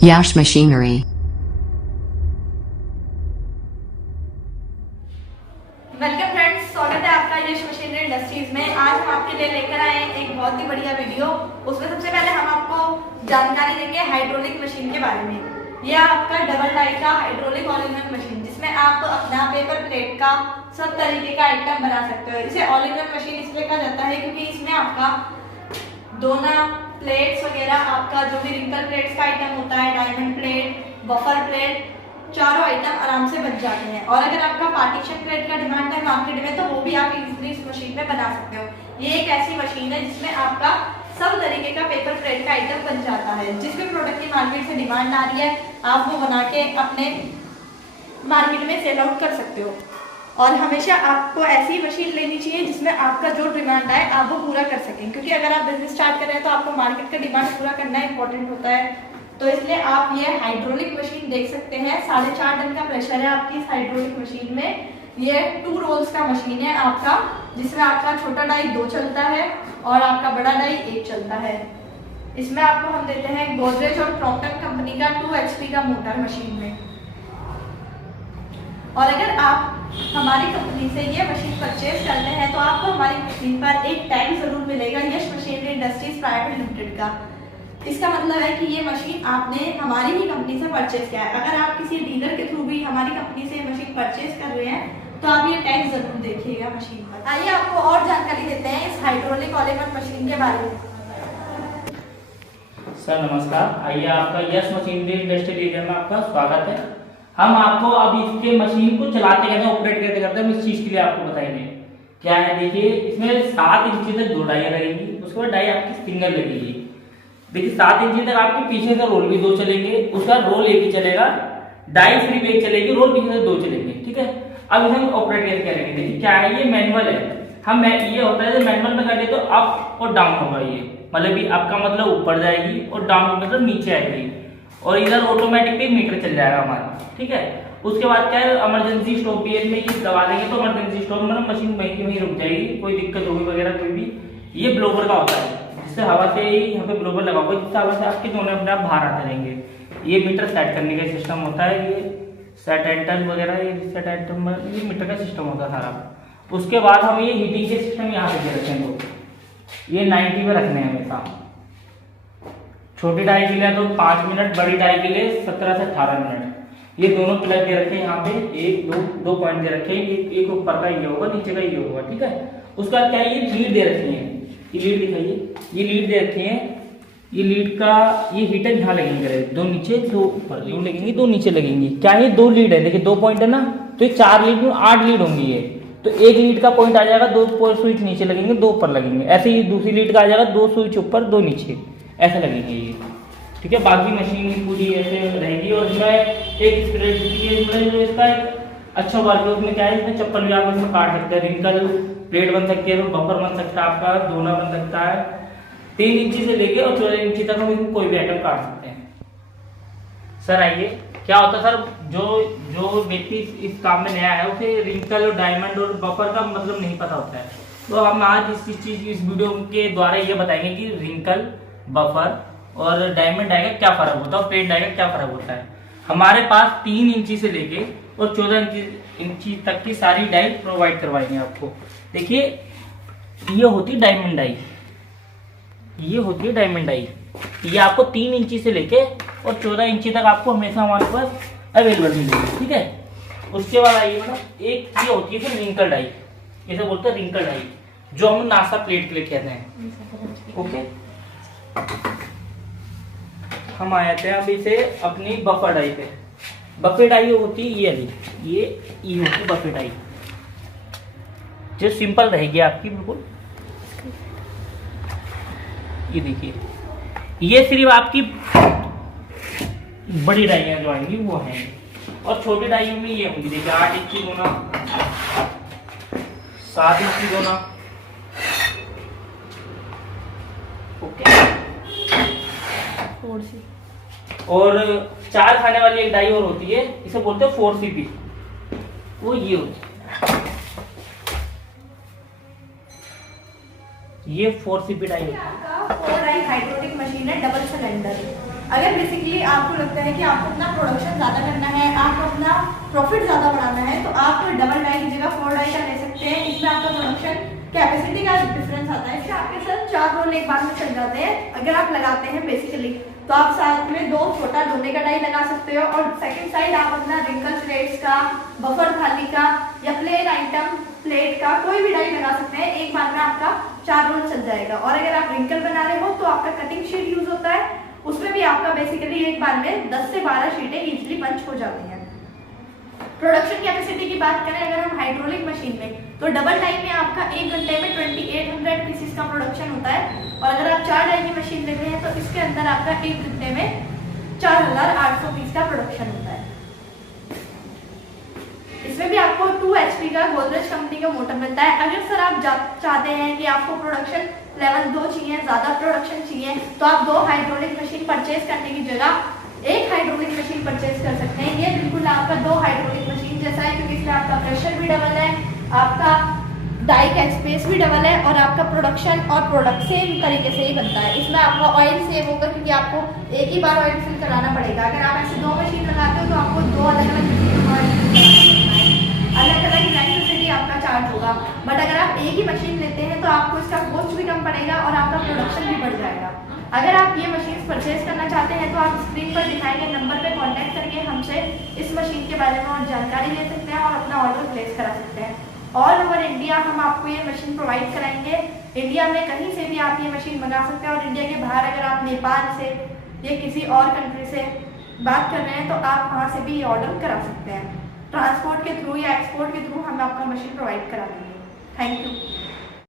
Yash Machinery. Welcome friends, स्वागत है आपका यश मशीनरी इंडस्ट्रीज में। आज हम आपके लिए लेकर आए हैं एक बहुत ही बढ़िया वीडियो। उसमें सबसे पहले हम आपको जानकारी देंगे हाइड्रोलिक मशीन के बारे में। यह आपका डबल डाई का hydraulic all in one machine, जिसमें आप अपना पेपर प्लेट का सब तरीके का आइटम बना सकते हो। इसे ऑल इन वन मशीन इसलिए कहा जाता है क्योंकि इसमें आपका दोना प्लेट्स वगैरह, आपका जो भी रिंकल प्लेट्स का आइटम होता है, डायमंड प्लेट, बफर प्लेट, चारों आइटम आराम से बन जाते हैं। और अगर आपका पार्टीशन प्लेट का डिमांड है मार्केट में, तो वो भी आप इजीली इस मशीन में बना सकते हो। ये एक ऐसी मशीन है जिसमें आपका सब तरीके का पेपर प्लेट का आइटम बन जाता है। जिस भी प्रोडक्ट की मार्केट से डिमांड आ रही है, आप वो बना के अपने मार्केट में सेल आउट कर सकते हो। और हमेशा आपको ऐसी मशीन लेनी चाहिए जिसमें आपका जो डिमांड आए आप वो पूरा कर सकें, क्योंकि अगर आप बिजनेस स्टार्ट कर रहे हैं तो आपको मार्केट का डिमांड पूरा करना इंपॉर्टेंट होता है। तो इसलिए आप ये हाइड्रोलिक मशीन देख सकते हैं। 4.5 टन का प्रेशर है आपकी इस हाइड्रोलिक मशीन में। ये 2 रोल्स का मशीन है आपका, जिसमें आपका छोटा डाई 2 चलता है और आपका बड़ा डाई 1 चलता है। इसमें आपको हम देते हैं गोदरेज और क्रॉम्पटन कंपनी का 2 HP का मोटर मशीन में। और अगर आप हमारी कंपनी से ये मशीन परचेज करते हैं तो आपको हमारी मशीन पर एक टैग जरूर मिलेगा, यश मशीनरी इंडस्ट्रीज प्राइवेट लिमिटेड का। इसका मतलब है कि ये मशीन आपने हमारी ही कंपनी से परचेज किया है। अगर आप किसी डीलर के थ्रू भी हमारी कंपनी से ये मशीन परचेज कर रहे हैं तो आप ये टैग जरूर देखिएगा मशीन पर। आइए आपको और जानकारी देते हैं इस hydraulic all in one machine के बारे में। सर नमस्कार, आइए आपका यश मशीनरी इंडस्ट्री एरिया में आपका स्वागत है। हम आपको अब इसके मशीन को चलाते कैसे, ऑपरेट कैसे करते हैं, हम इस चीज के लिए आपको बताएंगे। क्या है, देखिए इसमें 7 इंची तक 2 डाइयां लगेंगी, उसके बाद डाई आपकी सिंगल लगेगी। देखिए 7 इंची तक आपके पीछे से रोल भी 2 चलेंगे, उसका रोल एक ही चलेगा, डाई सिर्फ एक चलेगी, रोल पीछे से 2 चलेंगे। ठीक है, अब इसे हम ऑपरेट कैसे करेंगे। देखिए क्या है, ये मैनुअल है। हम ये होता है मैनुअल में करते तो अप और डाउन होगा, ये मतलब भी अप का मतलब ऊपर जाएगी और डाउन का मतलब नीचे आएगी, और इधर ऑटोमेटिकली मीटर चल जाएगा हमारा। ठीक है, उसके बाद क्या है, इमरजेंसी स्टॉप भी है, इसमें ये दबा देंगे तो इमरजेंसी स्टॉप मतलब मशीन वहीं की वहीं रुक जाएगी, कोई दिक्कत होगी वगैरह कोई भी। ये ब्लोवर का होता है, जिससे हवा से यहाँ पे ब्लोवर लगा हुआ है, जिससे हवा से आपके दोनों अपने आप बाहर आते रहेंगे। ये मीटर सेट करने का सिस्टम होता है, ये सेट एंटन वगैरह, ये सेट एंटन, ये मीटर का सिस्टम होता है सारा। उसके बाद हम ये हीटिंग के सिस्टम यहाँ पे दे रखेंगे, ये 90 पे रखने हैं हमेशा। छोटी डाई के लिए तो 5 मिनट, बड़ी डाई के लिए 17 से 18 मिनट। ये दोनों प्लग दे रखे हैं यहाँ पे, 1 2 पॉइंट दे रखे हैं, एक ऊपर का ये होगा, नीचे का ये होगा। ठीक है, उसका क्या है, ये लीड दे रखी है, ये लीड दिखाइए, ये लीड दे रखे हैं। ये लीड का ये हीटर यहाँ लगेंगे, 2 नीचे 2 ऊपर, 2 लगेंगे 2 नीचे लगेंगी। क्या है, 2 लीड है, देखिए 2 पॉइंट है ना, तो ये 4 लीड में 8 लीड होंगी ये। तो एक लीड का पॉइंट आ जाएगा, 2 स्विच नीचे लगेंगे, 2 ऊपर लगेंगे। ऐसे ही दूसरी लीड का आ जाएगा, 2 स्विच ऊपर 2 नीचे, ऐसे लगेंगे ये। ठीक है, बाकी मशीन की पूरी ऐसे रहेगी। और इसमें एक स्प्रे जो इसका एक अच्छा बात है, उसमें क्या है, इसमें चप्पल भी आप इसमें काट सकते हैं, रिंकल प्लेट बन सकती है, बफर बन सकता है, आपका दोना बन सकता है। 3 इंची से लेके और 14 इंची तक हम इसमें कोई भी आइटम काट सकते हैं। सर आइए, क्या होता है सर, जो व्यक्ति इस काम में नया है उसे रिंकल और डायमंड और बफर का मतलब नहीं पता होता है, तो हम आज इस वीडियो के द्वारा ये बताएंगे कि रिंकल, बफर और डायमंड डाई का क्या फर्क होता है और प्लेट डाई का क्या फर्क होता है। हमारे पास 3 इंची से लेके और 14 इंची तक की सारी डाई प्रोवाइड करवाएंगे आपको। देखिए ये होती है डायमंड डाई, ये होती है डायमंड डाई। ये आपको 3 इंची से लेके और 14 इंची तक आपको हमेशा हमारे पास अवेलेबल मिलेगी। ठीक है, उसके बाद आइए मैडम, एक ये होती है फिर रिंकल डाई, इसे बोलते हैं रिंकल डाई, जो हम नासा प्लेट के लिए कहते हैं। ओके, हम आए थे अब इसे अपनी बफर डाई पे। बफर डाई होती है ये वाली, ये होती है बफर डाई, जो सिंपल रहेगी आपकी बिल्कुल। ये देखिए, ये सिर्फ आपकी बड़ी डाइयां जो आएंगी वो हैं, और छोटी डाइयों में ये होंगी, देखिए 8 इंची दोना, 7 इंची दोना। ओके, और 4 खाने वाली एक डाई और होती है, इसे बोलते हैं 4CP, वो ये होती है, ये 4CP डाई होती है। 4 डाई हाइड्रोलिक मशीन है, डबल सिलेंडर। अगर बेसिकली आपको लगता है कि आपको अपना प्रोडक्शन ज़्यादा करना है, आपको अपना प्रॉफिट ज़्यादा बढ़ाना है, तो आप डबल डाई की जगह 4 डाई का ले सकते हैं। इसमें आपका प्रोडक्शन कैपेसिटी का डिफरेंस आता है। इससे आपके साथ 4 रोल एक बार में चल जाते हैं। अगर आप लगाते हैं बेसिकली तो आप साथ में 2 छोटा डोने का डाई लगा सकते हो और सेकंड साइड आप अपना रिंकल थ्रेड्स का, बफर थाली का या प्लेन आइटम प्लेट का कोई भी डाई लगा सकते हैं। एक बार में आपका 4 रोल चल जाएगा। और अगर आप रिंकल बना रहे हो तो आपका कटिंग शीट यूज होता है, उसमें भी आपका बेसिकली एक बार में 10 से 12 शीटें इजीली पंच हो जाती हैं। प्रोडक्शन कैपेसिटी की बात करें अगर हम हाइड्रोलिक मशीन में, तो डबल डाई में आपका 1 घंटे में 2800 पीसेस का प्रोडक्शन होता है। और अगर आप 4 डाई की मशीन ले रहे हैं तो इसके अंदर आपका 1 घंटे में 4800 पीस का प्रोडक्शन होता है। इसमें भी आपको 2 HP का गोदरेज कंपनी का मोटर मिलता है। अगर सर आप चाहते हैं कि आपको प्रोडक्शन लेवल 2 चाहिए, ज़्यादा प्रोडक्शन चाहिए, तो आप 2 हाइड्रोलिक मशीन परचेज करने की जगह 1 हाइड्रोलिक मशीन परचेज कर सकते हैं। ये बिल्कुल आपका 2 हाइड्रोलिक मशीन जैसा है, क्योंकि इसमें आपका प्रेशर भी डबल है, आपका डाई का स्पेस भी डबल है और आपका प्रोडक्शन और प्रोडक्ट सेम तरीके से ही बनता है। इसमें आपका ऑयल सेव होगा क्योंकि आपको एक ही बार ऑयल फिल कराना पड़ेगा। अगर आप ऐसे 2 मशीन लगाते हो तो आपको 2 अलग-अलग मशीन में ऑयल फिल कराना पड़ता है, अलग-अलग इलेक्ट्रिसिटी आपका चार्ज होगा। बट अगर आप एक ही मशीन लेते हैं तो आपको इसका कॉस्ट भी कम पड़ेगा और आपका प्रोडक्शन भी बढ़ जाएगा। अगर आप ये मशीन परचेज करना चाहते हैं तो आप स्क्रीन पर दिखाए गए नंबर पर कॉन्टैक्ट करके हमसे इस मशीन के बारे में और जानकारी ले सकते हैं और अपना ऑर्डर प्लेस करा सकते हैं। ऑल ओवर इंडिया हम आपको ये मशीन प्रोवाइड कराएंगे। इंडिया में कहीं से भी आप ये मशीन मंगा सकते हैं और इंडिया के बाहर अगर आप नेपाल से या किसी और कंट्री से बात कर रहे हैं तो आप वहाँ से भी ये ऑर्डर करा सकते हैं। ट्रांसपोर्ट के थ्रू या एक्सपोर्ट के थ्रू हम आपका मशीन प्रोवाइड करा देंगे। Thank you.